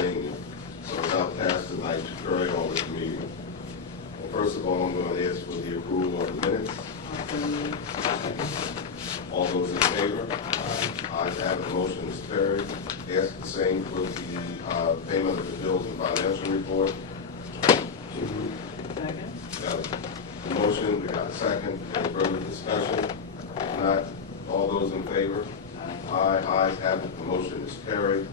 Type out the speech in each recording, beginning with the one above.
Pennsylvania. So it's our task tonight to carry on with the meeting. Well, first of all, I'm going to ask for the approval of the minutes. All those in favor? Ayes have it, the motion is carried. Ask the same for the payment of the bills and financial report. Second. Got a motion, we got a second. Any further discussion? If not, all those in favor? Aye. Ayes have it, the motion is carried.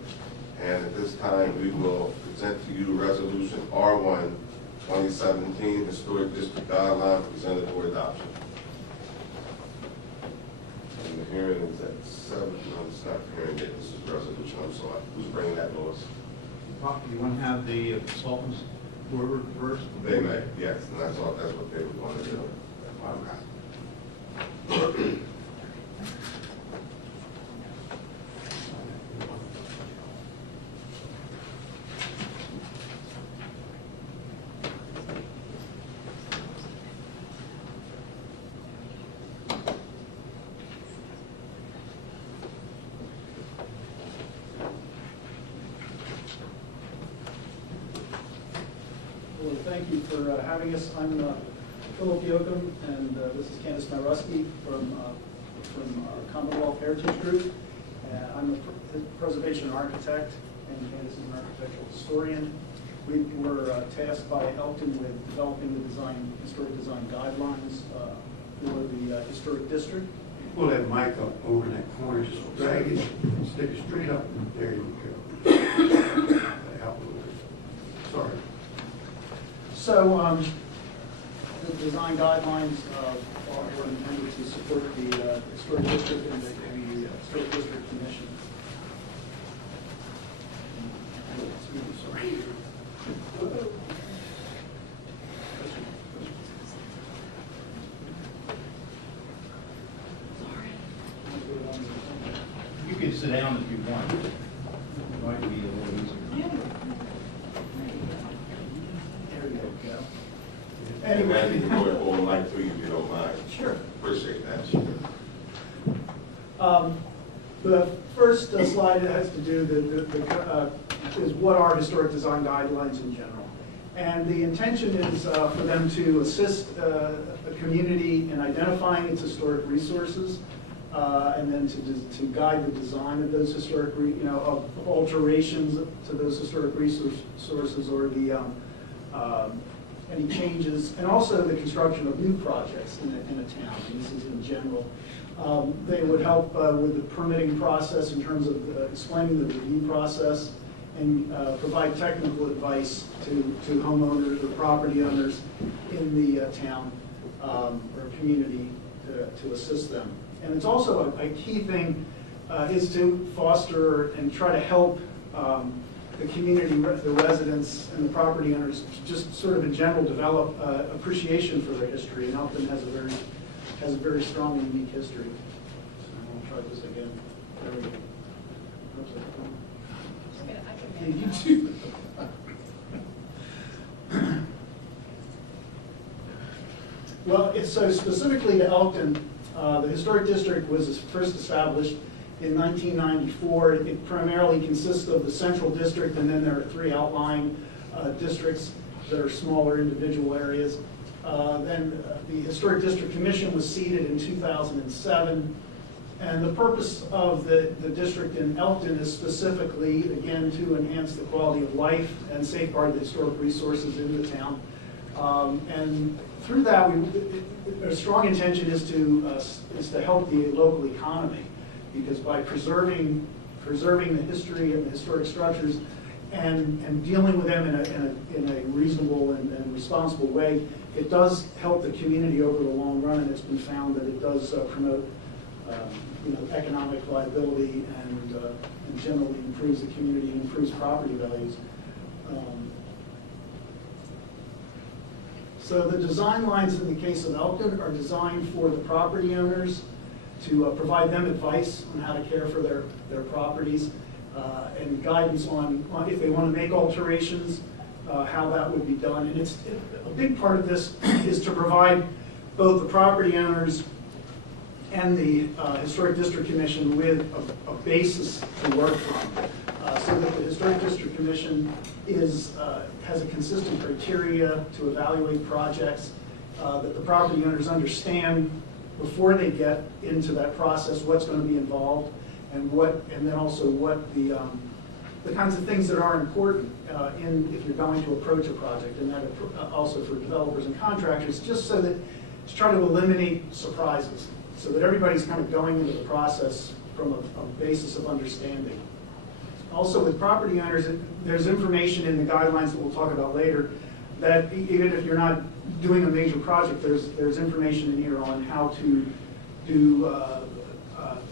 And at this time, we will present to you Resolution R1 2017 Historic District Guideline presented for adoption. And the hearing is at 7. No, it's not the hearing yet. This is resolution. I'm sorry. Who's bringing that, Lois? You want to have the consultants forward first? They may, yes, and that's all. That's what they were going to do. Okay. Well, thank you for having us. I'm Philip Yoakum, and this is Candace Myruski from Commonwealth Heritage Group. I'm a preservation architect, and Candace is an architectural historian. We were tasked by Elkton with developing the historic design guidelines for the historic district. Pull that mic up over in that corner, just drag it, stick it straight up, and there you go. That helped a little bit. Sorry. So the design guidelines are intended to support the historic district and the historic district commission. Excuse me, sorry. You can sit down if you want. It might be a little easier. There you go. And Randy, Anyway. can go it over like three if you don't mind. Sure. Appreciate that. The first slide has to do is what are historic design guidelines in general. And the intention is for them to assist a community in identifying its historic resources and then to guide the design of those historic, of alterations to those historic resources or the any changes, and also the construction of new projects in a town. And this is in general. They would help with the permitting process in terms of explaining the review process and provide technical advice to homeowners or property owners in the town or community to assist them. And it's also a key thing is to foster and try to help the community, the residents and the property owners, just sort of in general develop appreciation for their history. And Elkton has a very strong and unique history. So I'll try this again. There we go. Yeah, you too. Well, so specifically to Elkton, the historic district was first established in 1994. It primarily consists of the central district, and then there are 3 outlying districts that are smaller individual areas. Then the Historic District Commission was seated in 2007. And the purpose of the district in Elkton is specifically, again, to enhance the quality of life and safeguard the historic resources in the town. And through that, a strong intention is to help the local economy, because by preserving the history and the historic structures and dealing with them in a reasonable and responsible way, it does help the community over the long run, and it's been found that it does promote economic viability and generally improves the community and improves property values. So the design lines in the case of Elkton are designed for the property owners to provide them advice on how to care for their properties and guidance on if they want to make alterations, how that would be done. And a big part of this is to provide both the property owners and the Historic District Commission with a basis to work from. so that the Historic District Commission has a consistent criteria to evaluate projects, that the property owners understand before they get into that process what's going to be involved, and then also what the kinds of things that are important if you're going to approach a project, and that also for developers and contractors, just so that to try to eliminate surprises, so that everybody's kind of going into the process from a basis of understanding. Also with property owners, there's information in the guidelines that we'll talk about later that even if you're not doing a major project, there's information in here on how to do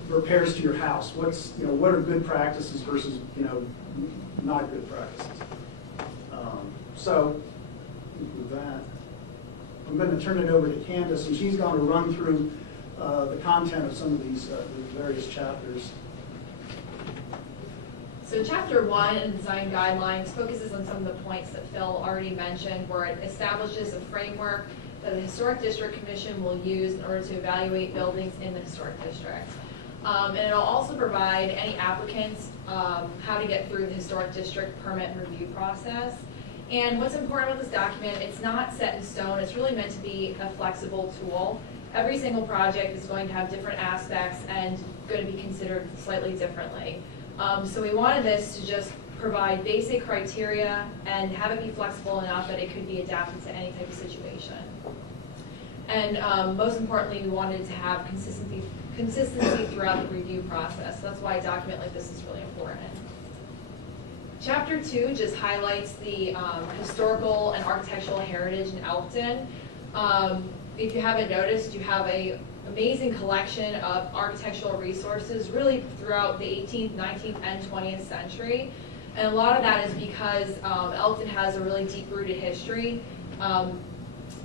repairs to your house. What are good practices versus not good practices. So with that, I'm going to turn it over to Candace, and she's going to run through the content of some of these various chapters. So Chapter 1 in Design Guidelines focuses on some of the points that Phil already mentioned, where it establishes a framework that the Historic District Commission will use in order to evaluate buildings in the Historic District. And it'll also provide any applicants how to get through the Historic District permit review process. And what's important about this document, it's not set in stone. It's really meant to be a flexible tool. Every single project is going to have different aspects and going to be considered slightly differently. So we wanted this to just provide basic criteria and have it be flexible enough that it could be adapted to any type of situation. And most importantly, we wanted to have consistency throughout the review process. So that's why a document like this is really important. Chapter 2 just highlights the historical and architectural heritage in Elkton. If you haven't noticed, you have an amazing collection of architectural resources really throughout the 18th, 19th, and 20th century. And a lot of that is because Elkton has a really deep-rooted history.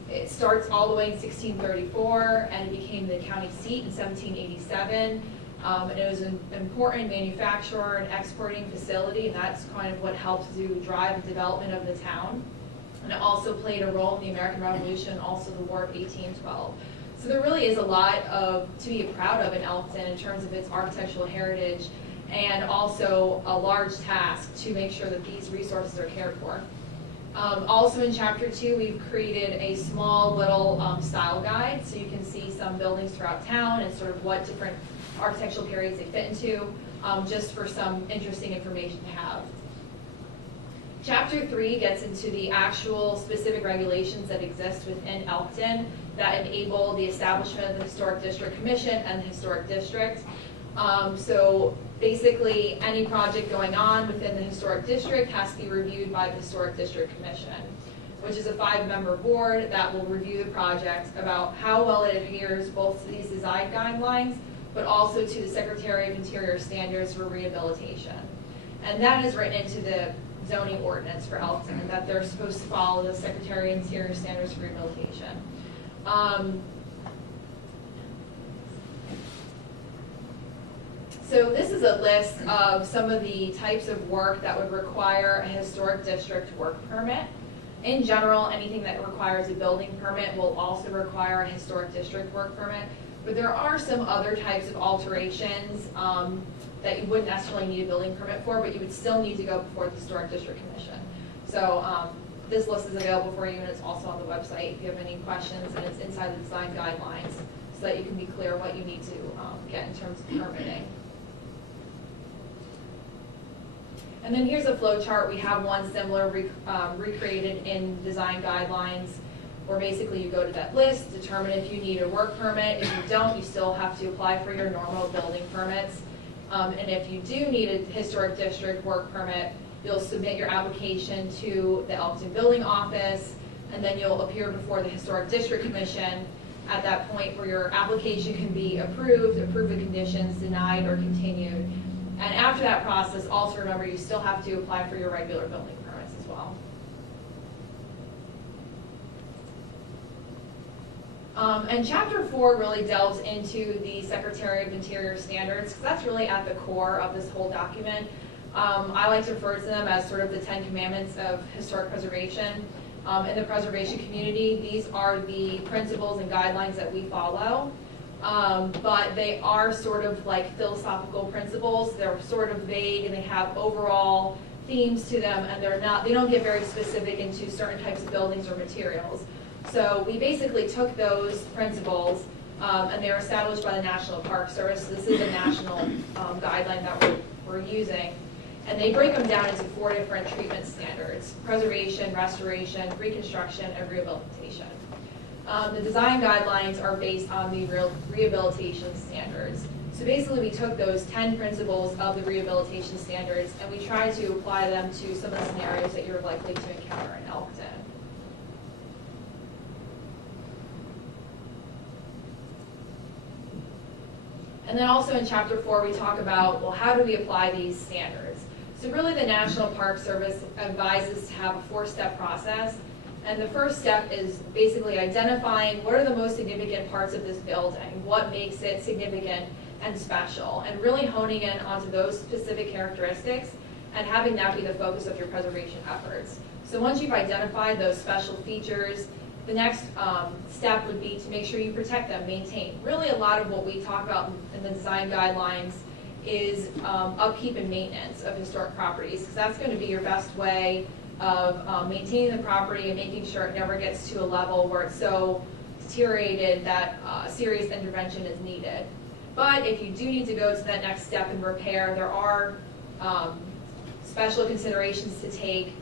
It starts all the way in 1634, and it became the county seat in 1787. And it was an important manufacturer and exporting facility, and that's kind of what helped to drive the development of the town. And it also played a role in the American Revolution, also the War of 1812. So there really is a lot to be proud of in Elkton in terms of its architectural heritage, and also a large task to make sure that these resources are cared for. Also in Chapter 2, we've created a small little style guide, so you can see some buildings throughout town and sort of what different architectural periods they fit into, just for some interesting information to have. Chapter 3 gets into the actual specific regulations that exist within Elkton that enable the establishment of the Historic District Commission and the Historic District. So basically, any project going on within the Historic District has to be reviewed by the Historic District Commission, which is a 5-member board that will review the project about how well it adheres both to these design guidelines, but also to the Secretary of Interior standards for rehabilitation. And that is written into the zoning ordinance for Elkton, that they're supposed to follow the Secretary of Interior standards for rehabilitation. So this is a list of some of the types of work that would require a historic district work permit. In general, anything that requires a building permit will also require a historic district work permit. But there are some other types of alterations that you wouldn't necessarily need a building permit for, but you would still need to go before the Historic District Commission. So this list is available for you, and it's also on the website if you have any questions, and it's inside the design guidelines so that you can be clear what you need to get in terms of permitting. And then here's a flow chart. We have one similar recreated in design guidelines, where basically you go to that list, determine if you need a work permit. If you don't, you still have to apply for your normal building permits. And if you do need a historic district work permit, you'll submit your application to the Elkton Building Office, and then you'll appear before the Historic District Commission at that point where your application can be approved, approved with conditions, denied, or continued. And after that process, also remember you still have to apply for your regular building permits as well. And Chapter 4 really delves into the Secretary of Interior standards, because that's really at the core of this whole document. I like to refer to them as sort of the 10 commandments of historic preservation. In the preservation community, these are the principles and guidelines that we follow. but they are sort of like philosophical principles. They're sort of vague and they have overall themes to them, and they don't get very specific into certain types of buildings or materials. So we basically took those principles, and they were established by the National Park Service. This is a national guideline that we're using. And they break them down into 4 different treatment standards: preservation, restoration, reconstruction, and rehabilitation. The design guidelines are based on the rehabilitation standards. So basically we took those 10 principles of the rehabilitation standards and we tried to apply them to some of the scenarios that you're likely to encounter in Elkton. And then also in Chapter 4 we talk about, well, how do we apply these standards? So really the National Park Service advises to have a 4-step process. And the first step is basically identifying what are the most significant parts of this building, what makes it significant and special, and really honing in onto those specific characteristics and having that be the focus of your preservation efforts. So once you've identified those special features, the next step would be to make sure you protect them, maintain. Really a lot of what we talk about in the design guidelines is upkeep and maintenance of historic properties, because that's going to be your best way of maintaining the property and making sure it never gets to a level where it's so deteriorated that serious intervention is needed. But if you do need to go to that next step in repair, there are special considerations to take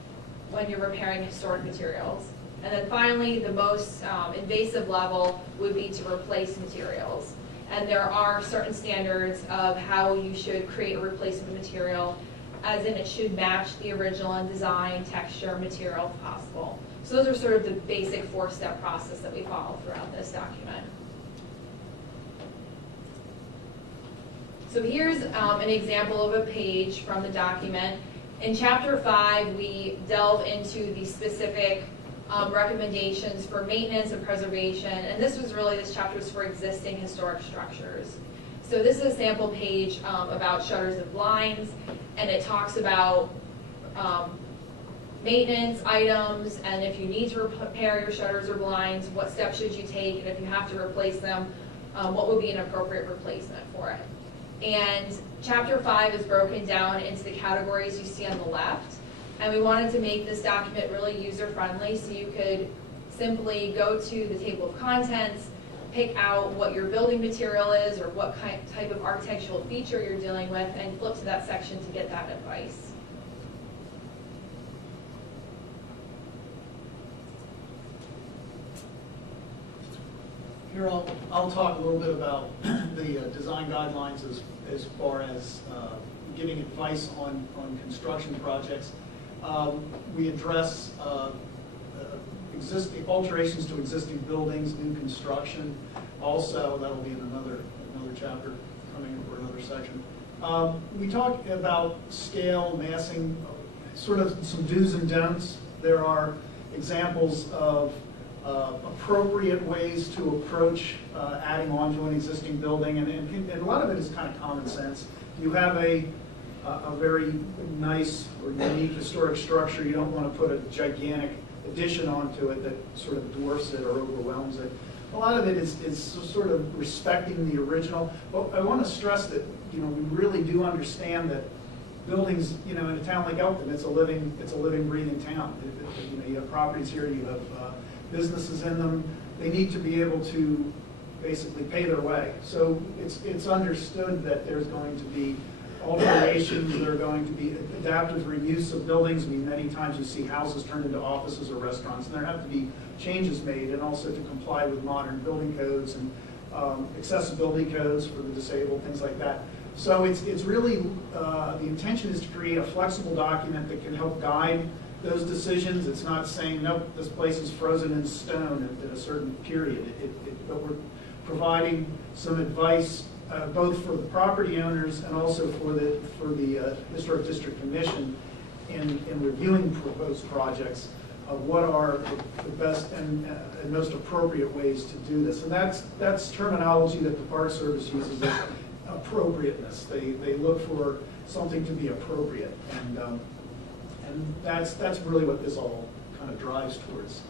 when you're repairing historic materials. And then finally, the most invasive level would be to replace materials. And there are certain standards of how you should create a replacement material, as in it should match the original in design, texture, material if possible. So those are sort of the basic 4-step process that we follow throughout this document. So here's an example of a page from the document. In Chapter 5, we delve into the specific recommendations for maintenance and preservation, and this chapter is for existing historic structures. So this is a sample page about shutters and blinds, and it talks about maintenance items, and if you need to repair your shutters or blinds, what steps should you take, and if you have to replace them, what would be an appropriate replacement for it. And Chapter 5 is broken down into the categories you see on the left. And we wanted to make this document really user-friendly, so you could simply go to the table of contents, pick out what your building material is or what type of architectural feature you're dealing with, and flip to that section to get that advice. Here I'll talk a little bit about the design guidelines as far as giving advice on construction projects. We address existing alterations to existing buildings, new construction. Also, that'll be in another chapter coming in for another section. We talk about scale, massing, sort of some do's and don'ts. There are examples of appropriate ways to approach adding on to an existing building, and a lot of it is kind of common sense. You have a very nice or unique historic structure, you don't want to put a gigantic addition onto it that sort of dwarfs it or overwhelms it. A lot of it is sort of respecting the original. But I want to stress that we really do understand that buildings, in a town like Elkton, it's a living, breathing town. You have properties here, you have businesses in them. They need to be able to basically pay their way. So it's understood that there's going to be alterations, there are going to be adaptive reuse of buildings. I mean, many times you see houses turned into offices or restaurants, and there have to be changes made, and also to comply with modern building codes and accessibility codes for the disabled, things like that. So it's really, the intention is to create a flexible document that can help guide those decisions. It's not saying, nope, this place is frozen in stone at a certain period, but we're providing some advice both for the property owners and also for the Historic District Commission in reviewing proposed projects of what are the best and most appropriate ways to do this. And that's terminology that the Park Service uses as appropriateness. They look for something to be appropriate, and that's really what this all kind of drives towards.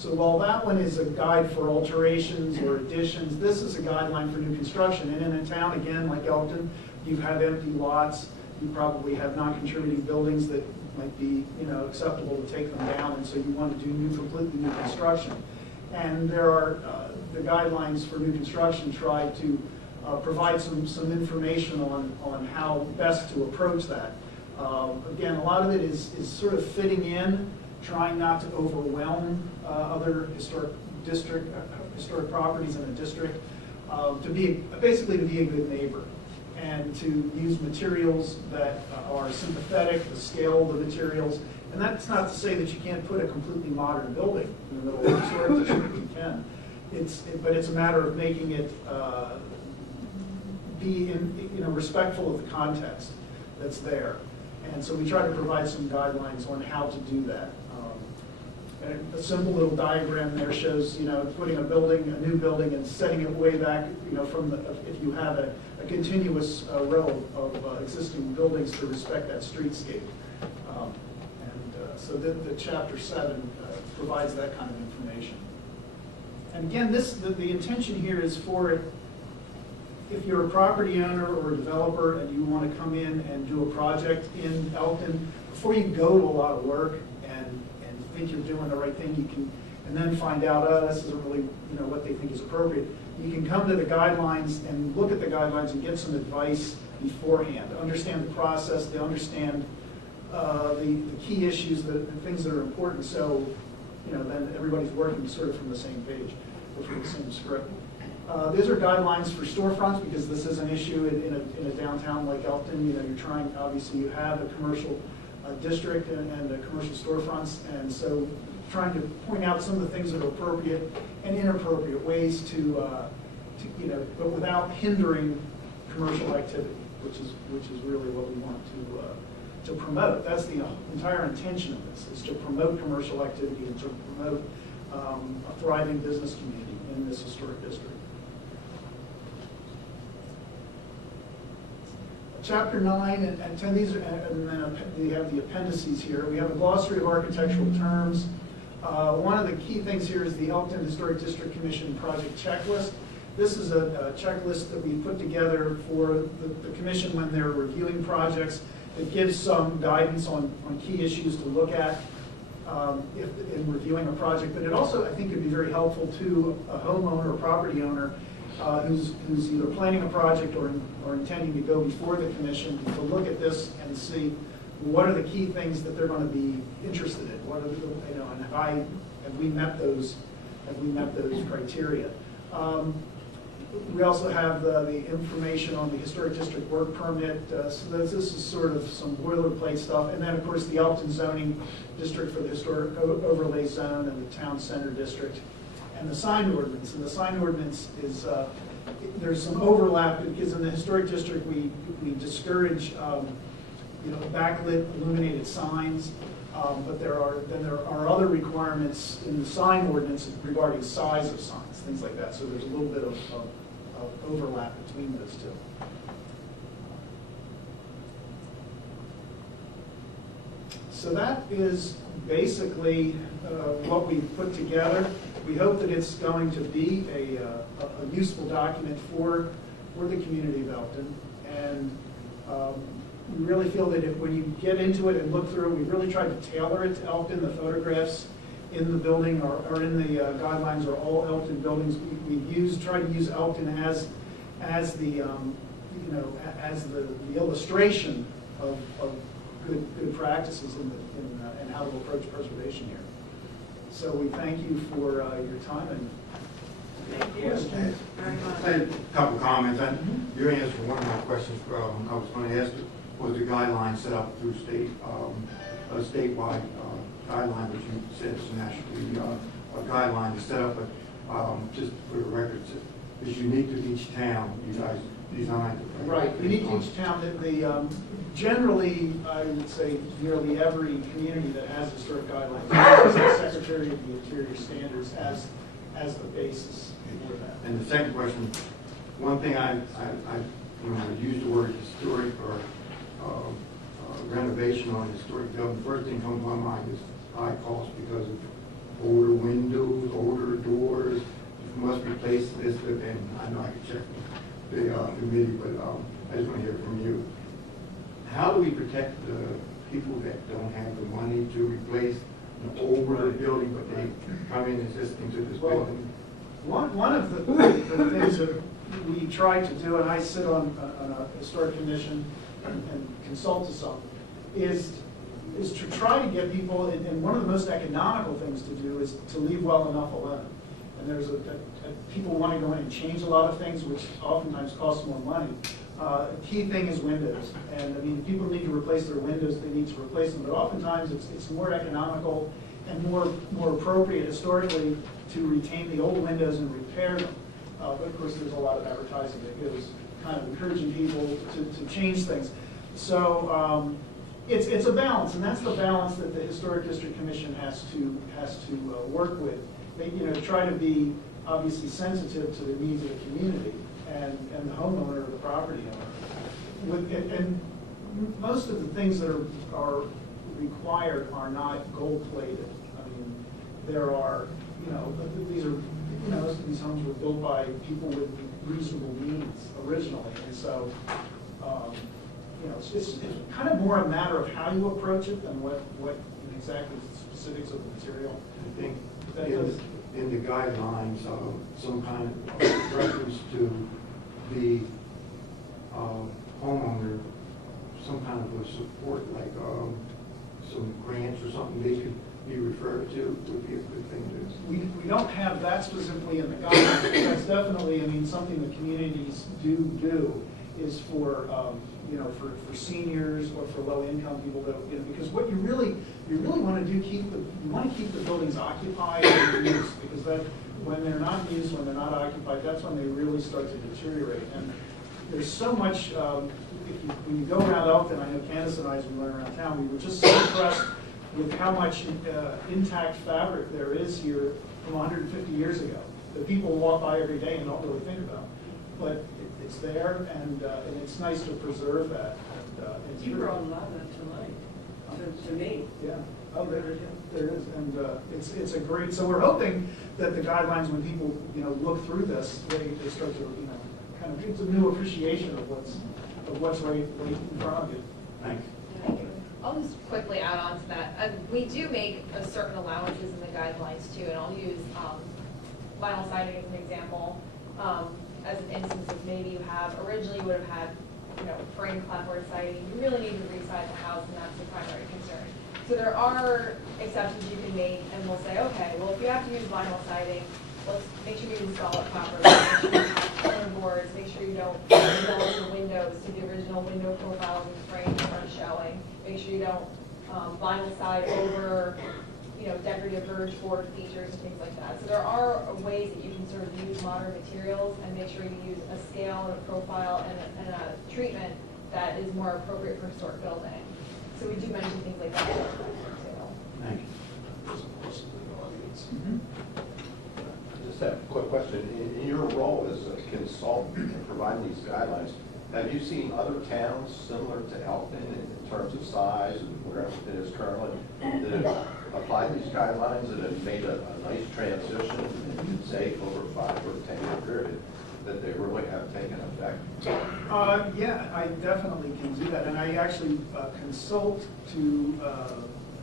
So while that one is a guide for alterations or additions, this is a guideline for new construction. And in a town, again, like Elkton, you have empty lots, you probably have non-contributing buildings that might be, acceptable to take them down, and so you want to do completely new construction. And there are, the guidelines for new construction try to provide some information on how best to approach that. Again, a lot of it is sort of fitting in, trying not to overwhelm other historic properties in a district, basically to be a good neighbor, and to use materials that are sympathetic, the scale of the materials. And that's not to say that you can't put a completely modern building in the middle of the historic district. You can. But it's a matter of making it be respectful of the context that's there. And so we try to provide some guidelines on how to do that. And a simple little diagram there shows, putting a new building, and setting it way back, from if you have a continuous row of existing buildings to respect that streetscape. So the chapter 7 provides that kind of information. And again, the intention here is for, if you're a property owner or a developer and you want to come in and do a project in Elkton, before you go to a lot of work and think you're doing the right thing, you can, and then find out, oh, this isn't really what they think is appropriate. You can come to the guidelines and look at the guidelines and get some advice beforehand, understand the process, to understand the key issues, the things that are important, so then everybody's working sort of from the same page or from the same script. These are guidelines for storefronts, because this is an issue in a downtown like Elkton. You're trying, obviously, you have a commercial district and commercial storefronts, and so trying to point out some of the things that are appropriate and inappropriate ways to but without hindering commercial activity, which is really what we want to promote. That's the entire intention of this, is to promote commercial activity and to promote a thriving business community in this historic district. Chapter 9 and 10, these are, and then we have the appendices here. We have a glossary of architectural terms. One of the key things here is the Elkton Historic District Commission project checklist. This is a checklist that we put together for the commission when they're reviewing projects. It gives some guidance on key issues to look at in reviewing a project, but it also, I think, could be very helpful to a homeowner or property owner who's either planning a project or intending to go before the commission to look at this and see what are the key things that they're going to be interested in. What are and have we met those criteria? We also have the information on the historic district work permit. So this is sort of some boilerplate stuff. And then, of course, the Elkton zoning district for the historic overlay zone and the town center district. And the sign ordinance. And the sign ordinance is, there's some overlap, because in the historic district we discourage backlit illuminated signs. But there are other requirements in the sign ordinance regarding size of signs, things like that. So there's a little bit of overlap between those two. So that is basically what we put together. We hope that it's going to be a useful document for the community of Elkton. And we really feel that when you get into it and look through it, we really tried to tailor it to Elkton. The photographs in the building or in the guidelines are all Elkton buildings. We've tried to use Elkton as the as the illustration of good practices and how to approach preservation here. So we thank you for your time and Thank you very much. I had a couple of comments. You're answering one of my questions. I was going to ask, was the guideline set up through a statewide guideline, which you said is nationally a guideline to set up, but just for the record, it's unique to each town. You guys designed it. Right, unique to each town. Generally, I would say nearly every community that has historic guidelines has the Secretary of the Interior standards as the basis for that. And the second question, one thing when I use the word historic or renovation on historic building, the first thing that comes to my mind is high cost because of older windows, older doors, must replace this, and I know I can check the committee, but I just want to hear from you. How do we protect the people that don't have the money to replace an older building, but they come in existing to this building? One of the things that we try to do, and I sit on a historic commission and consult to some, is to try to get people, and one of the most economical things to do is to leave well enough alone. And there's people want to go in and change a lot of things, which oftentimes costs more money. Key thing is windows, and I mean, if people need to replace their windows, they need to replace them, but oftentimes it's more economical and more appropriate historically to retain the old windows and repair them. But of course, there's a lot of advertising that goes kind of encouraging people to change things. So it's a balance, and that's the balance that the Historic District Commission has to work with. They try to be obviously sensitive to the needs of the community and the homeowner or the property owner. And most of the things that are required are not gold-plated. I mean, there are, these are, most of these homes were built by people with reasonable means originally, and so, it's kind of more a matter of how you approach it than what exactly the specifics of the material. I think in the guidelines, some kind of reference to the homeowner, some kind of a support, like some grants or something they could be referred to, would be a good thing to. We don't have that specifically in the guidelines, but that's definitely, I mean, something that communities do is for, for seniors or for low-income people that, because what you really want to do, you want to keep the buildings occupied and used, because that, when they're not used, when they're not occupied, that's when they really start to deteriorate. And there's so much, when you go around Elkton, I know Candace and I, as we went around town, we were just so impressed with how much intact fabric there is here from 150 years ago that people walk by every day and don't really think about. But it's there, and it's nice to preserve that. And You brought a lot of that tonight, to me. Yeah, oh, there is, and it's a great. So we're hoping that the guidelines, when people look through this, they start to kind of, it's a new appreciation of what's right in front of you. Thanks. Thank you. I'll just quickly add on to that. We do make certain allowances in the guidelines too, and I'll use vinyl siding as an example. As an instance of maybe you have, originally you would have had, frame clapboard siding, you really need to reside the house, and that's the primary concern. So there are exceptions you can make, and we'll say, okay, well, if you have to use vinyl siding, let's make sure you install it properly, make sure you have corner boards, make sure you don't embellish the windows to the original window profiles and frames that are showing, make sure you don't vinyl side over decorative verge board features and things like that. So there are ways that you can sort of use modern materials and make sure you use a scale and a profile and a treatment that is more appropriate for historic building. So we do mention things like that too. Thank you. There's a question in the audience. I just have a quick question. In your role as a consultant in providing these guidelines, have you seen other towns similar to Elkton in terms of size and where it is currently that have applied these guidelines and have made a nice transition in, say, over a 5 or 10 year period, that they really have taken effect? Yeah, I definitely can do that, and I actually consult to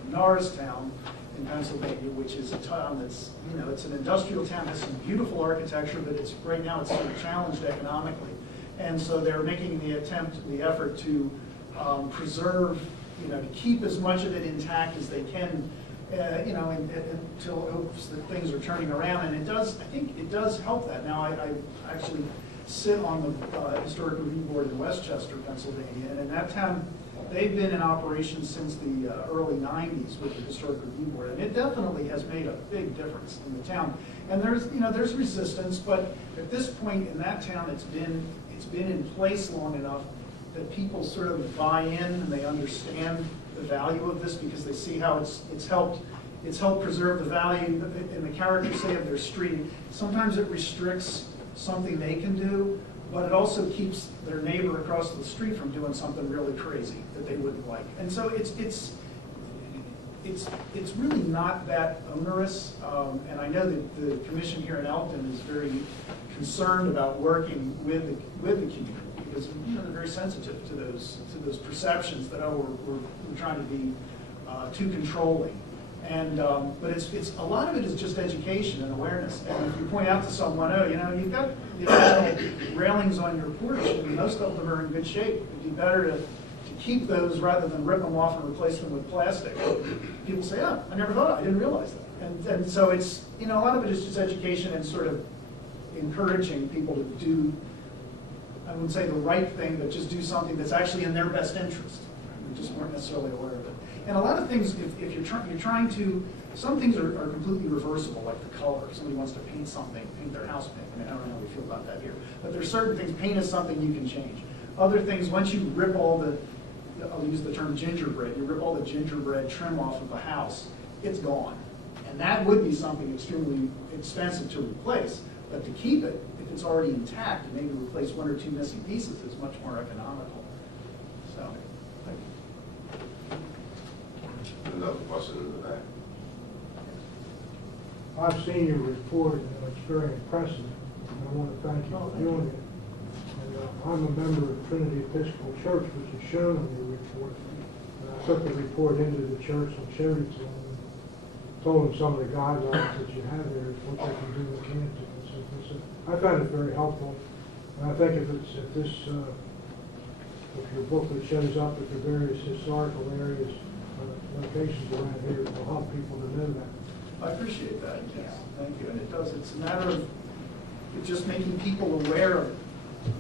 Norristown in Pennsylvania, which is a town that's, it's an industrial town, has some beautiful architecture, but right now it's sort of challenged economically. And so they're making the effort to preserve, to keep as much of it intact as they can, until hopes that things are turning around. And I think it does help that. Now, I actually sit on the Historic Review Board in Westchester, Pennsylvania, and in that town, they've been in operation since the early 90s with the Historic Review Board, and it definitely has made a big difference in the town. And there's resistance, but at this point in that town, it's been in place long enough that people sort of buy in and they understand the value of this because they see how it's helped preserve the value and the character, say, of their street. Sometimes it restricts something they can do, but it also keeps their neighbor across the street from doing something really crazy that they wouldn't like. And so it's really not that onerous, and I know that the commission here in Elkton is very concerned about working with the community, because they're very sensitive to those perceptions that, oh, we're trying to be too controlling. And but it's a lot of it is just education and awareness. And if you point out to someone, oh, you've got railings on your porch, and most of them are in good shape. It'd be better to keep those rather than rip them off and replace them with plastic. People say, oh, I never thought, I didn't realize that. And so it's, a lot of it is just education and sort of encouraging people to do, I wouldn't say the right thing, but just do something that's actually in their best interest. We just weren't necessarily aware of it. And a lot of things, if you're trying to, some things are completely reversible, like the color. If somebody wants to paint something, paint their house pink. I mean, I don't know how we feel about that here. But there's certain things, paint is something you can change. Other things, once you rip all the, I'll use the term gingerbread, you rip all the gingerbread trim off of a house, it's gone. And that would be something extremely expensive to replace. But to keep it, if it's already intact, and maybe replace one or two missing pieces is much more economical. So, Another question in the back. I've seen your report, and it's very impressive, and I want to thank you for doing it. And I'm a member of Trinity Episcopal Church, which is shown on your report. And I took the report into the church and showed it to them, and told them some of the guidelines that you have there, what they can do and can't do. So I found it very helpful, and I think if your booklet shows up at the various historical areas, locations around here, it will help people to know that. I appreciate that, yes, thank you. And it does, it's a matter of just making people aware of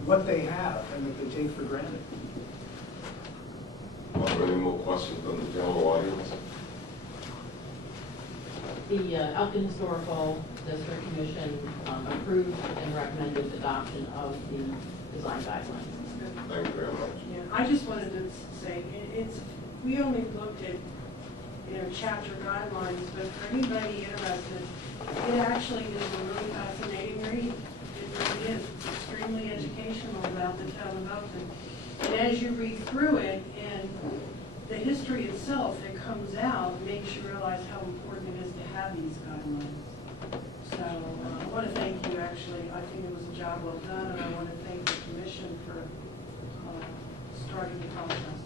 what they have and that they take for granted. Are there any more questions from the general audience? The Elkton Historical District Commission approved and recommended adoption of the design guidelines. Thank you very much. Yeah, I just wanted to say, we only looked at, chapter guidelines, but for anybody interested, it actually is a really fascinating read. It really is. It's extremely educational about the town of Elkton. And as you read through it, and the history itself that comes out makes you realize how important it is to have these guidelines. So I want to thank you, actually. I think it was a job well done, and I want to thank the commission for starting the process.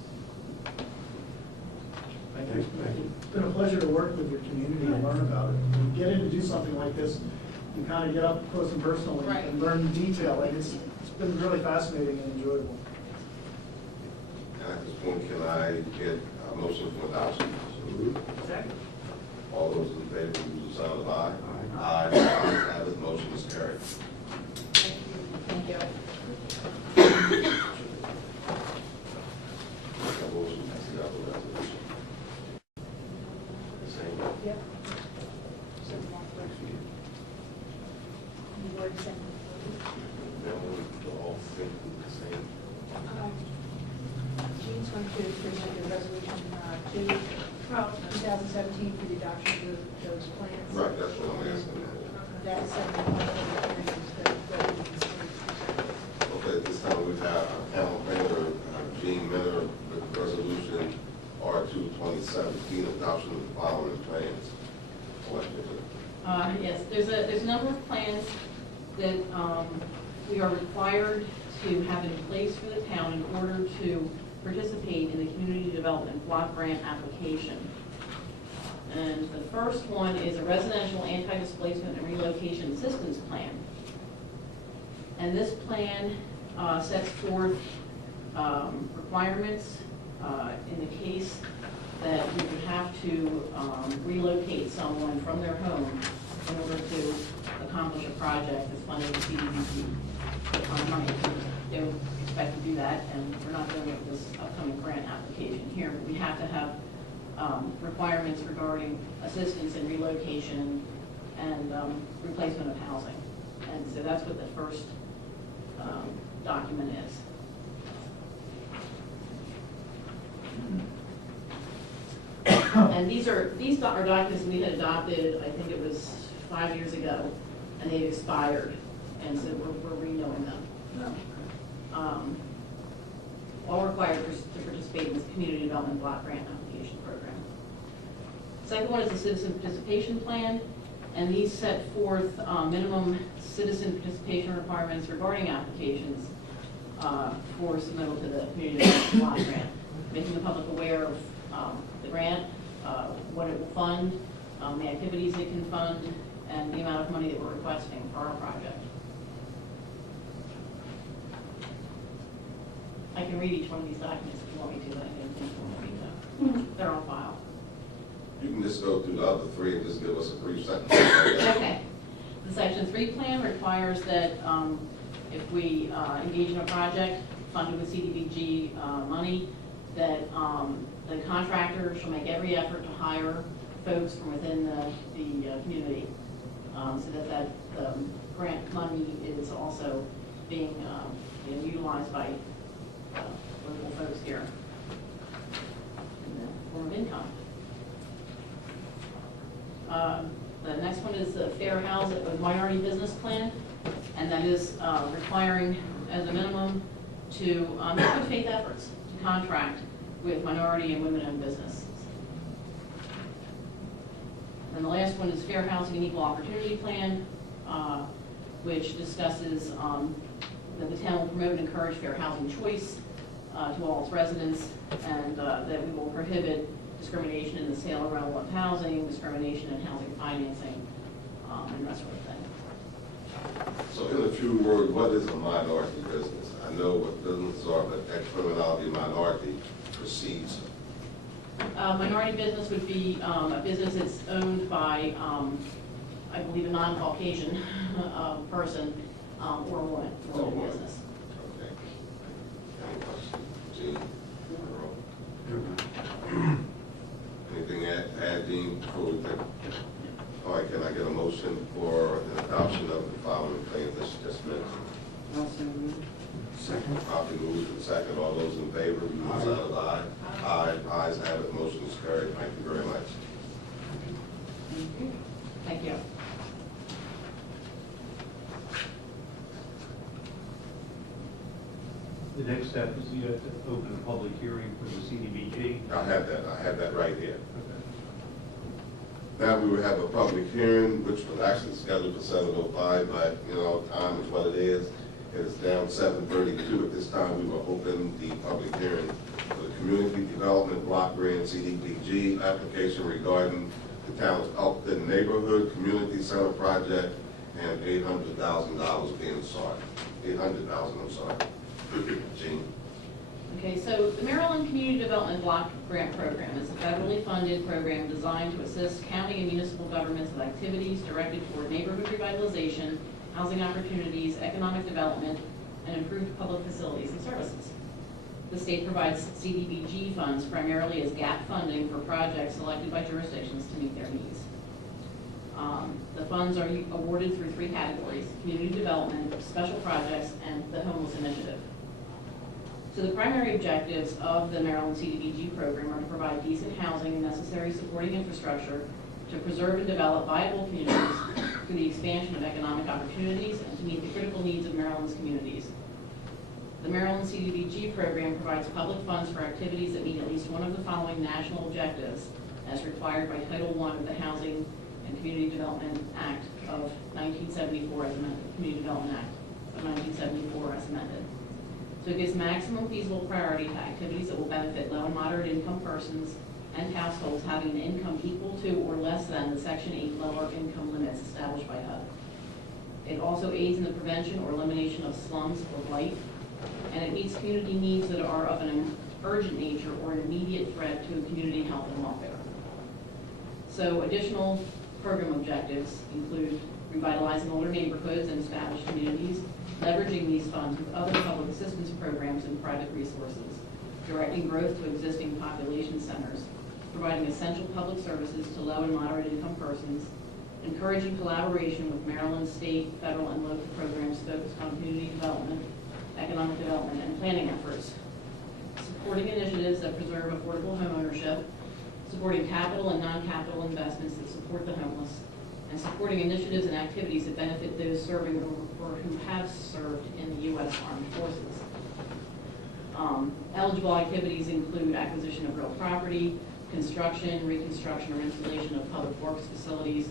Thank you. It's been a pleasure to work with your community and learn about it. When you get in to do something like this, you kind of get up close and personal and learn detail, and it's been really fascinating and enjoyable. And at this point, can I get a motion for adoption? Second. All those in favor, use the sign of aye. Aye. The ayes have it, motion is carried. Thank you. That motion to adopt the resolution. The same. Yep. Same. Now we all think the same. Gene's going to present the resolution 2017 for the adoption of those plans. Right, that's what I'm asking. That's Okay, at this time we have our panel member, Gene Miller, with resolution R2-2017, adoption of the following plans. Yes, there's a number of plans that we are required to have in place for the town in order to participate in the community development block grant application. And the first one is a residential anti-displacement and relocation assistance plan. And this plan sets forth requirements in the case that we would have to relocate someone from their home in order to accomplish a project that's funded with CDBG. They would expect to do that, and we're not doing it with this upcoming grant application here, but we have to have requirements regarding assistance in relocation and replacement of housing. And so that's what the first document is. And these are documents we had adopted, I think it was 5 years ago, and they've expired, and so we're renewing them. All required to participate in this community development block grant application program. Second one is the citizen participation plan, and these set forth minimum citizen participation requirements regarding applications for submittal to the Community Development Block Grant, making the public aware of the grant, what it will fund, the activities it can fund, and the amount of money that we're requesting for our project. I can read each one of these documents if you want me to, but I didn't think you want me to. They're on file. You can just go through the other three and just give us a brief sentence. Okay. The Section 3 plan requires that if we engage in a project funded with CDBG money, that the contractor shall make every effort to hire folks from within the community, so that grant money is also being utilized by local folks here in the form of income. The next one is the Fair Housing, the Minority Business Plan, and that is requiring as a minimum to make good faith efforts to contract with minority and women-owned businesses. And the last one is Fair Housing and Equal Opportunity Plan, which discusses that the town will promote and encourage fair housing choice to all its residents, and that we will prohibit discrimination in the sale or rental of housing, discrimination in housing financing, and that sort of thing. So in a few words, what is a minority business? I know what businesses are, but that terminology minority precedes. Minority business would be a business that's owned by, I believe, a non-Caucasian person or a woman or a business. Okay. Any questions? Gene? Anything to add, Dean, before we take? All right, can I get a motion for the adoption of the following claims that you just mentioned? Second. Properly moved and second. All those in favor, use the sign of aye. Aye. Ayes have it. Motion is carried. Thank you very much. Thank you. The next step is you have to open a public hearing for the CDBG. I have that right here. Now we will have a public hearing, which was actually scheduled for 7:05, but, you know, time is what it is. It is now 7:32 at this time. We will open the public hearing for the Community Development Block Grant CDBG application regarding the town's Elkton Neighborhood Community Center project and $800,000 being sought. $800,000, I'm sorry. Gene? Okay, so the Maryland Community Development Block Grant Program is a federally funded program designed to assist county and municipal governments with activities directed toward neighborhood revitalization, housing opportunities, economic development, and improved public facilities and services. The state provides CDBG funds primarily as gap funding for projects selected by jurisdictions to meet their needs. The funds are awarded through three categories: community development, special projects, and the homeless initiative. So the primary objectives of the Maryland CDBG program are to provide decent housing and necessary supporting infrastructure to preserve and develop viable communities through the expansion of economic opportunities and to meet the critical needs of Maryland's communities. The Maryland CDBG program provides public funds for activities that meet at least one of the following national objectives as required by Title I of the Housing and Community Development Act of 1974 as amended, Community Development Act of 1974 as amended. So it gives maximum feasible priority to activities that will benefit low and moderate income persons and households having an income equal to or less than the Section 8 lower income limits established by HUD. It also aids in the prevention or elimination of slums or blight, and it meets community needs that are of an urgent nature or an immediate threat to community health and welfare. So additional program objectives include revitalizing older neighborhoods and established communities, leveraging these funds with other public assistance programs and private resources, directing growth to existing population centers, providing essential public services to low and moderate income persons, encouraging collaboration with Maryland, state, federal, and local programs focused on community development, economic development, and planning efforts, supporting initiatives that preserve affordable homeownership, supporting capital and non-capital investments that support the homeless, and supporting initiatives and activities that benefit those serving or who have served in the U.S. Armed Forces. Eligible activities include acquisition of real property, construction, reconstruction, or installation of public works facilities,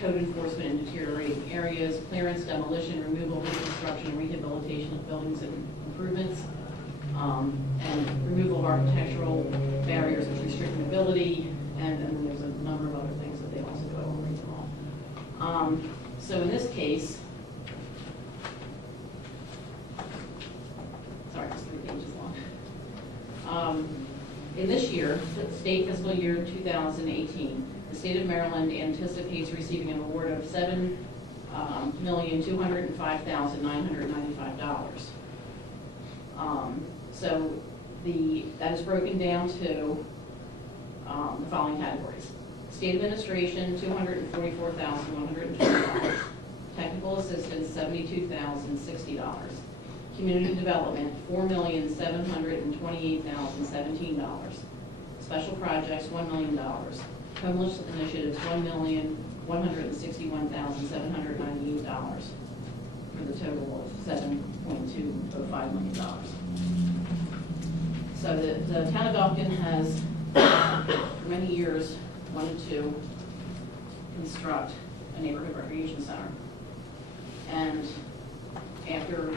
code enforcement in deteriorating areas, clearance, demolition, removal, reconstruction, and rehabilitation of buildings and improvements, and removal of architectural barriers which restrict mobility, and then there's a number of other things that they also do. I won't read them all. So in this case, sorry, it's 3 pages long. In this year, state fiscal year 2018, the state of Maryland anticipates receiving an award of $7,205,995. So that is broken down to the following categories. State administration, $244,120. Technical assistance, $72,060. Community development, $4,728,017. Special projects, $1 million. Homeless initiatives, $1,161,798, for the total of $7.205 million. So the town of Elkton has, for many years, wanted to construct a neighborhood recreation center. And after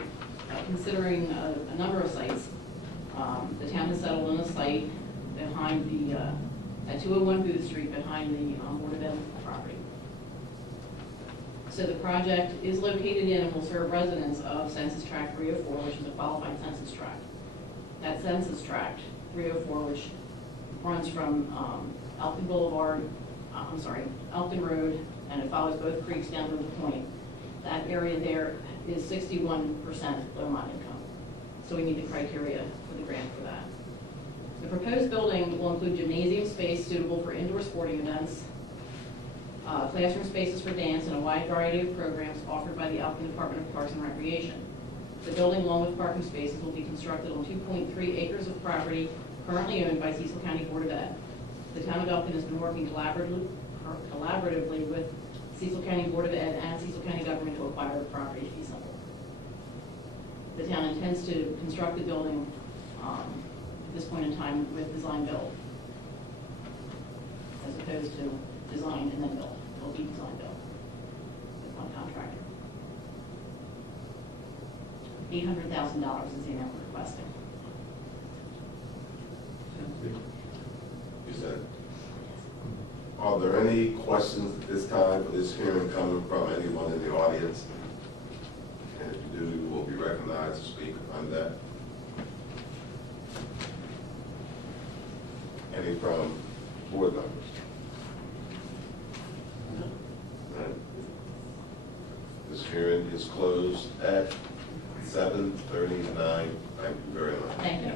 considering a number of sites, the town has settled on a site behind the, at 201 Booth Street, behind the Board of Ed property. So the project is located in and will serve residents of Census Tract 304, which is a qualified census tract. That census tract 304, which runs from Elkton Road, and it follows both creeks down to the point. That area there is 61% low mod income. So we need the criteria for the grant for that. The proposed building will include gymnasium space suitable for indoor sporting events, classroom spaces for dance, and a wide variety of programs offered by the Elkton Department of Parks and Recreation. The building, along with parking spaces, will be constructed on 2.3 acres of property currently owned by Cecil County Board of Ed. The town of Elkton has been working collaboratively with Cecil County Board of Ed and Cecil County government to acquire the property to be simple. The town intends to construct the building at this point in time with design build, as opposed to design and then build. It will be design build with one contractor. $800,000 is the amount we're requesting. You said, are there any questions at this time for this hearing coming from anyone in the audience? And if you do, you will be recognized to speak on that. Any from board members? None. This hearing is closed at 7:39. Thank you very much. Thank you.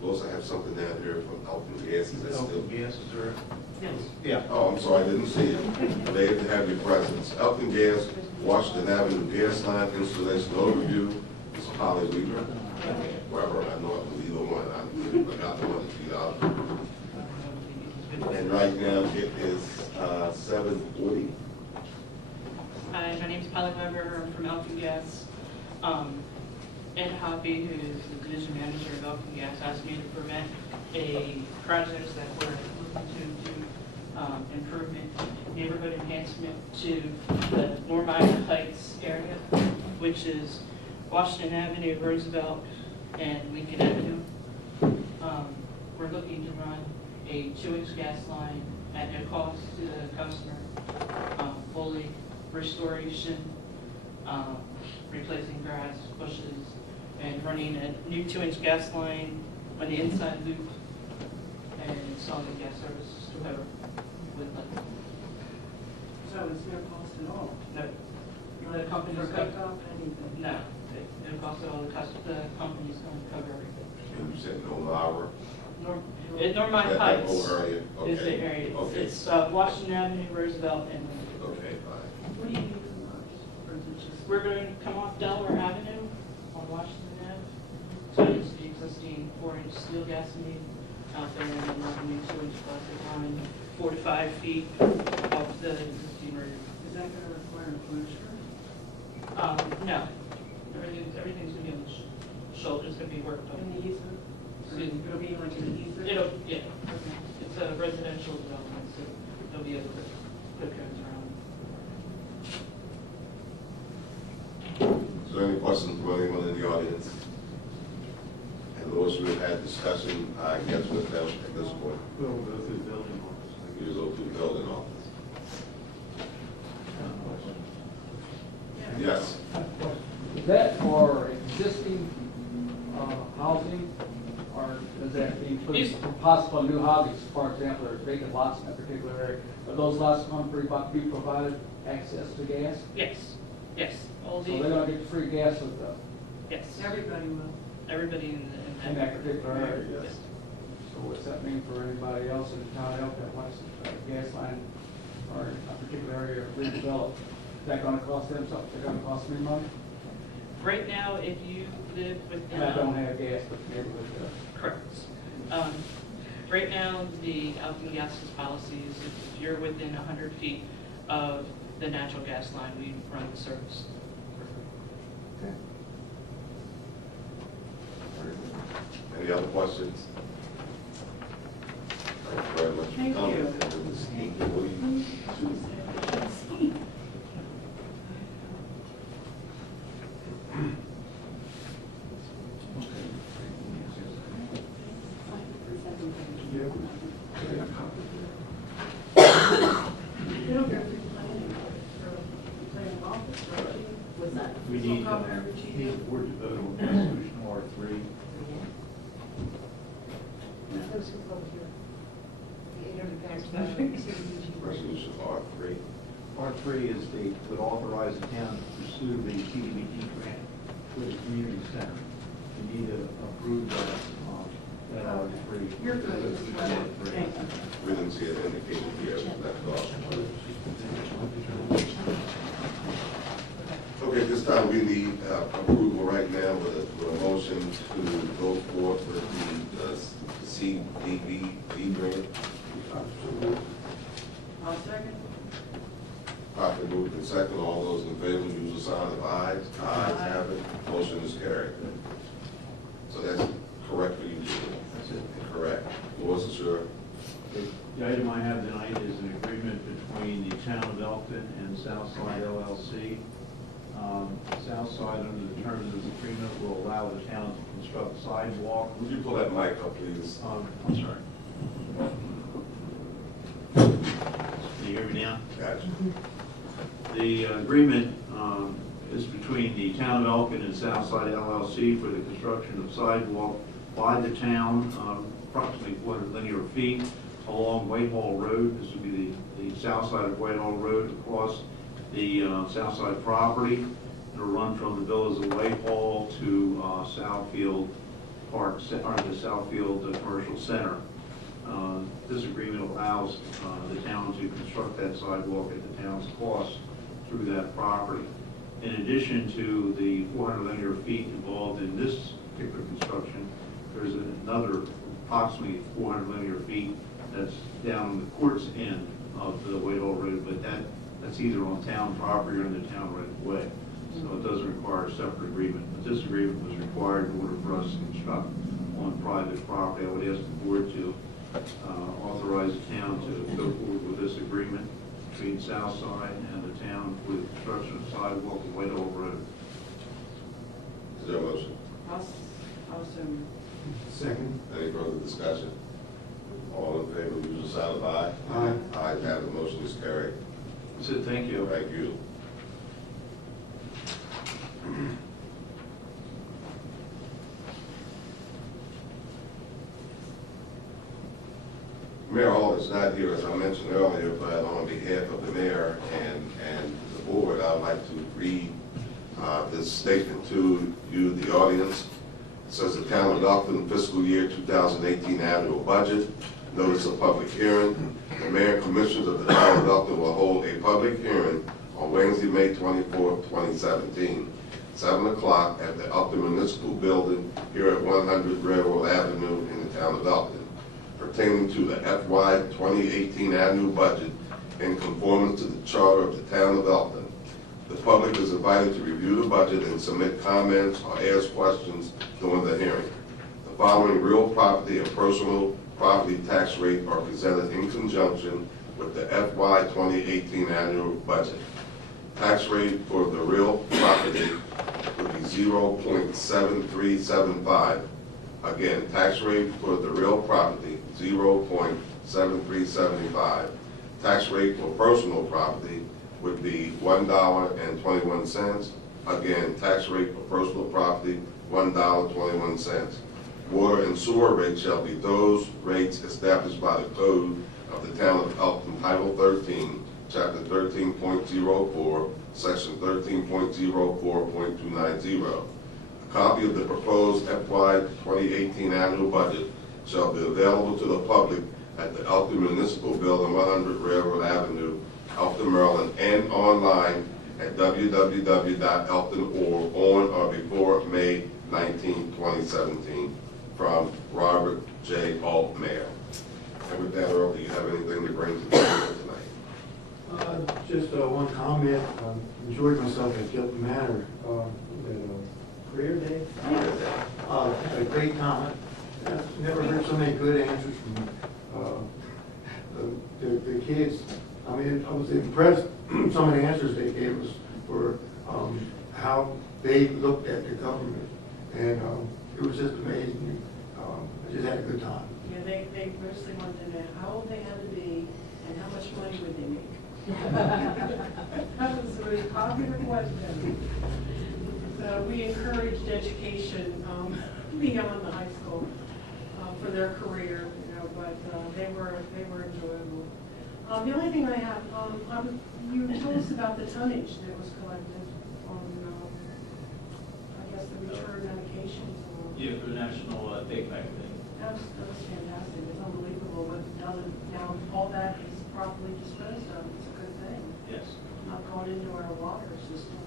We also have something down here from Elkton Gas. Is that still? Elkton Gas, is there? Yes. Yeah. Oh, I'm sorry, I didn't see it. Glad to have your presence. Elkton Gas, Washington Avenue Gas Line Installation Overview. It's Polly Weaver. Wherever I know it was either one. I got the one that you got. And right now it is 7:40. Hi, my name is Polly Weber. I'm from Elkton Gas. Ed Hoppy, who is the division manager of Elkton Gas, asked me to prevent a project that we're looking to do improvement, neighborhood enhancement to the Normire Heights area, which is Washington Avenue, Roosevelt, and Lincoln Avenue. We're looking to run a 2-inch gas line at no cost to the customer, fully restoration, replacing grass, bushes, and running a new 2-inch gas line on the inside loop and installing the gas services to whoever would like. So it's no cost at all? No. The company's For hookup, anything? No. It'll cost all the company's going to cover everything. And you said no Laura? Normine That Heights whole area? is the Okay. area. Okay. It's Washington Avenue, Roosevelt, and Okay, fine. What do you need from us? Or is it just? we're going to come off Delaware Avenue on Washington Ave. So it's the existing 4-inch steel gas main out there, and then we're running 2-inch plastic line 4 to 5 feet off the existing rate. Is that gonna require a closure? No, everything's gonna be on the shoulder, it's gonna be worked In on. the easement? Or it'll be like in the easement? Yeah, Okay. it's a residential development, so they'll be able to put cones around. Is there any questions from anyone in the audience? And those who have had discussion, I guess, with them at this point, We'll go through the building office. you go to the building office. Yes. Is that for existing housing, or does that include possible new housing? For example, there's vacant lots in that particular area. Are those lots going to be provided access to gas? Yes, yes, all So they're the, going to get free gas with yes, Everybody will. everybody in that particular area? Yes. So what's that mean for anybody else in the town of Elkton that wants a gas line or a particular area redeveloped? Is that going to cost them something? Is it going to cost me money? Right now, if you live within. And I don't have gas, but maybe with Correct. Right now, the Elkton Gas's policy is if you're within 100 feet of the natural gas line, we run the service. Any other questions? Thank you very much for Thank coming. you. And Ms. Eaton, will you choose? They don't go through planning for planning office, right? What's that? We need the board to vote on resolution R3. Those who vote here. Resolution R3. R3 is the, would authorize the town to pursue the CDBG grant for the community center. We need to approve that R3. You're good. Thank you. We didn't see it indicated here, that's all. Okay, this time we need approval right now with a motion to go forth with the CDBG grant. I'll second. Properly moved and second, all those in favor, use the sign of ayes. Ayes have it, motion is carried. So that's correct for you, Jim? That's it. Correct. Louis, sure. The item I have tonight is an agreement between the town of Elkton and Southside LLC. Southside, under the terms of the agreement, will allow the town to construct a sidewalk. Would you pull that mic up, please? I'm sorry. Can you hear me now? Gotcha. The agreement is between the town of Elkton and Southside LLC for the construction of sidewalk by the town, approximately 400 linear feet along Whitehall Road. This would be the south side of Whitehall Road across the south side property. It'll run from the villas of Whitehall to Southfield Park, or the Southfield Commercial Center. This agreement allows the town to construct that sidewalk at the town's cost through that property. In addition to the 400 linear feet involved in this particular construction, there's another approximately 400 linear feet that's down on the court's end of the Whitehall Road, but that's either on town property or in the town right of way. So it doesn't require a separate agreement. But this agreement was required in order for us to construct on private property. I would ask the board to authorize the town to go forward with this agreement between Southside and the town for the construction of sidewalk at Whitehall Road. Is there a motion? I'll assume. Second. Any further discussion? All in favor, use the sign of aye. Aye. Ayes have it, motion is carried. That's it, thank you. Thank you. Mayor Hall is not here, as I mentioned earlier, but on behalf of the mayor and the board, I'd like to read this statement to you, the audience. It says the town of Elkton fiscal year 2018 annual budget, notice of public hearing. The mayor and commissioners of the town of Elkton will hold a public hearing on Wednesday, May 24th, 2017, 7 o'clock at the Elkton Municipal Building here at 100 Railroad Avenue in the town of Elkton, pertaining to the FY 2018 annual budget in conformance to the charter of the town of Elkton. The public is invited to review the budget and submit comments or ask questions during the hearing. The following real property and personal property tax rate are presented in conjunction with the FY 2018 annual budget. Tax rate for the real property would be 0.7375. Again, tax rate for the real property, 0.7375. Tax rate for personal property would be $1.21. Again, tax rate for personal property, $1.21. Water and sewer rates shall be those rates established by the code of the town of Elkton, Title 13, Chapter 13.04, Section 13.04.290. A copy of the proposed FY 2018 annual budget shall be available to the public at the Elkton Municipal Building, 100 Railroad Avenue, Elkton, Maryland, and online at www.elkton.org on or before May 19, 2017. From Robert J. Alt, Mayor. And with that, Earl, do you have anything to bring to the table tonight? Just one comment. Enjoyed myself at Gilpin Manor. Career Day? Had a great time. Never heard so many good answers from the kids. I mean, I was impressed some of the answers they gave us for how they looked at the government. And it was just amazing. I just had a good time. Yeah, they mostly wanted to know how old they had to be and how much money would they make. That was the most popular question. So we encouraged education beyond the high school for their career, you know, but they were enjoyable. The only thing I have, you told us about the tonnage that was collected on, I guess, the return medications. Yeah, for the national take back thing. That was fantastic. It's unbelievable what now all that is properly disposed of. It's a good thing. Yes. Not going into our water system.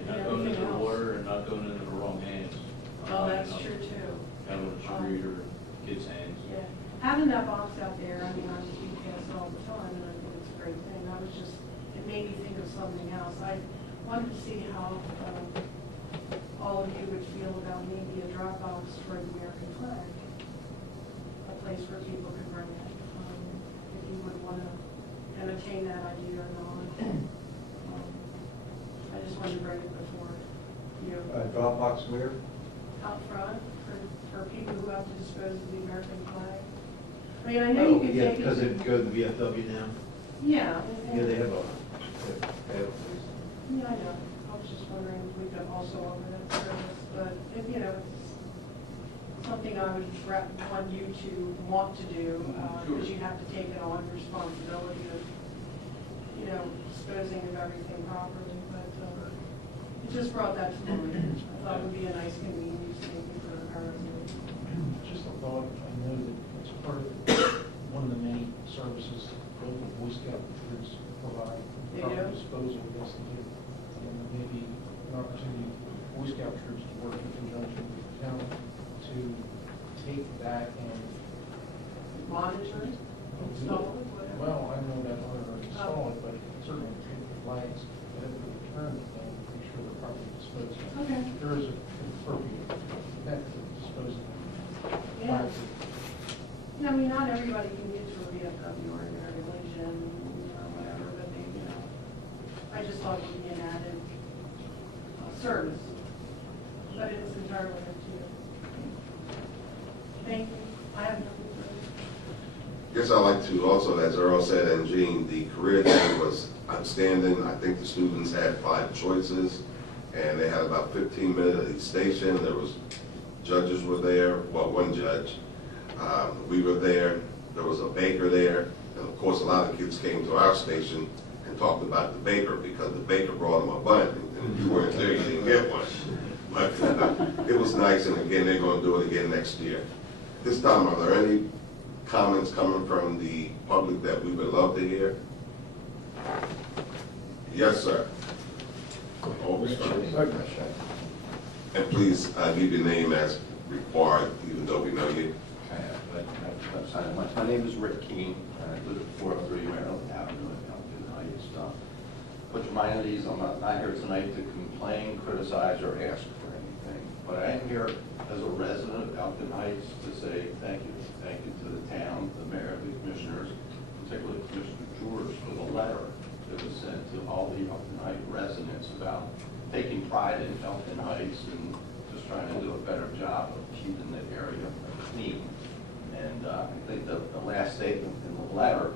And not going into the water and not going into the wrong hands. Oh, that's true too. Kind of a street or kids' hands. Yeah. Having that box out there, I mean, I see cats all the time, and I think it's a great thing. It made me think of something else. I wanted to see how all of you would feel about maybe a drop box for the American flag, a place where people could bring it, if you would want to entertain that idea or not. I just wanted to bring it before you. Dropbox where? Out front for people who have to dispose of the American flag. I mean, I know you can take it. Because it go to the VFW now? Yeah. Yeah, they have a. Yeah, I know. I was just wondering if we could also offer that service, but if, you know, it's something I would want you to want to do, because you have to take it on responsibility of, you know, disposing of everything properly, but it just brought that to mind. I thought it would be a nice convenience maybe for our residents. Just a thought, I know that it's part of one of the many services local Boy Scout troops provide. They proper do? Disposal, yes, they do. And maybe an opportunity for Boy Scout troops to work in conjunction with the town to take that and Monitor it, install it, whatever. well, I know that order to install it, but certainly take the flags that have been returned and make sure they're properly disposed of. Okay. There is an appropriate method of disposing of Yeah. flags. You know, I mean, not everybody can get to a VFW or American Legion, you know, whatever, but they, you know, I just thought it would be an added service, but it's entirely up to you. Thank you. I have nothing Guess I'd like to also, as Earl said, and Jean, the career day was outstanding. I think the students had 5 choices, and they had about 15 minutes at each station. There was, judges were there, well, one judge. We were there, there was a baker there, and of course, a lot of kids came to our station and talked about the baker, because the baker brought them a bun, and if you weren't there, you didn't get one. But it was nice, and again, they're going to do it again next year. This time, are there any comments coming from the public that we would love to hear? Yes, sir. Always first. And please give your name as required, even though we know you. My name is Rick Keene. included 403 Maryland Avenue in Elkton Heights. Put your mind at ease, I'm not here tonight to complain, criticize, or ask for anything, but I am here as a resident of Elkton Heights to say thank you. Thank you to the town, the mayor, the commissioners, particularly Commissioner George, for the letter that was sent to all the Elkton Heights residents about taking pride in Elkton Heights and just trying to do a better job of keeping the area clean. And I think the last statement in the letter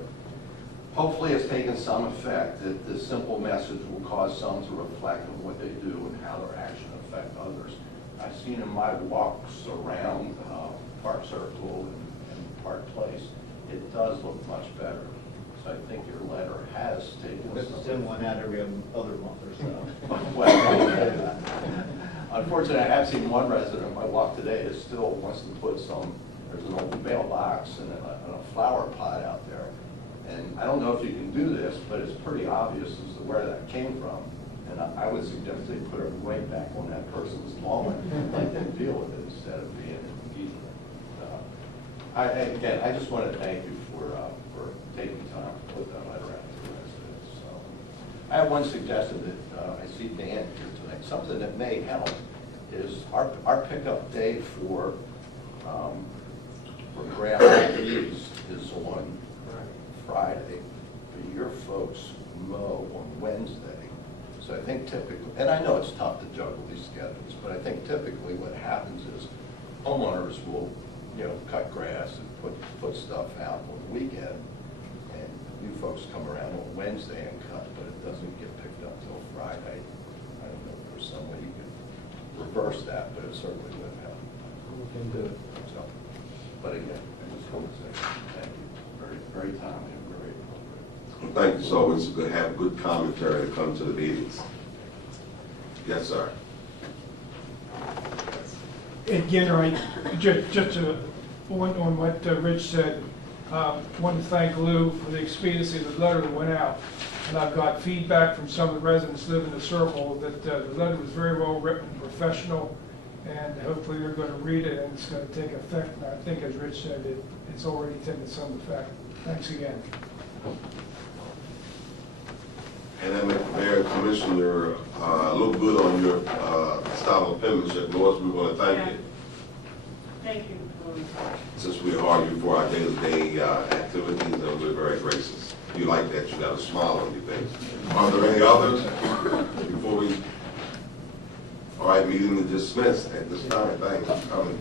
hopefully has taken some effect, that this simple message will cause some to reflect on what they do and how their action affect others. I've seen in my walks around Park Circle and Park Place, it does look much better. So I think your letter has taken some. Send one out every other month or so. Well, unfortunately, I have seen one resident on my walk today that still wants to put there's an old mailbox and a flower pot out there. And I don't know if you can do this, but it's pretty obvious as to where that came from. And I would suggest they put it right back on that person's lawn and let them deal with it instead of being impeded. Again, I just want to thank you for taking time to put that letter out to residents. So, I have one suggestion that I see Dan here tonight. Something that may help is our pickup day for grass and leaves is on Friday, but your folks mow on Wednesday. So I think typically, and I know it's tough to juggle these schedules, but I think typically what happens is homeowners will, cut grass and put stuff out on the weekend, and you folks come around on Wednesday and cut, but it doesn't get picked up till Friday. I don't know if there's some way you could reverse that, but it certainly would help. We can do it. So, but again, I just want to say thank you. Very, very timely and very appropriate. Thank you. It's always good to have good commentary to come to the meetings. Yes, sir. Again, just on what Rich said, want to thank Lou for the expediency of the letter that went out. And I've got feedback from some of the residents who live in the circle that the letter was very well written, professional, and hopefully they're going to read it and it's going to take effect. And I think, as Rich said, it's already taken some effect. Thanks again. And that makes the mayor and commissioner look good on your style of penmanship. Lois, we want to thank you. Thank you. Since we argue for our day-to-day activities, and we're very gracious. You like that, you got a smile on your face. Are there any others before we? All right, meeting is dismissed at this time. Thanks for coming.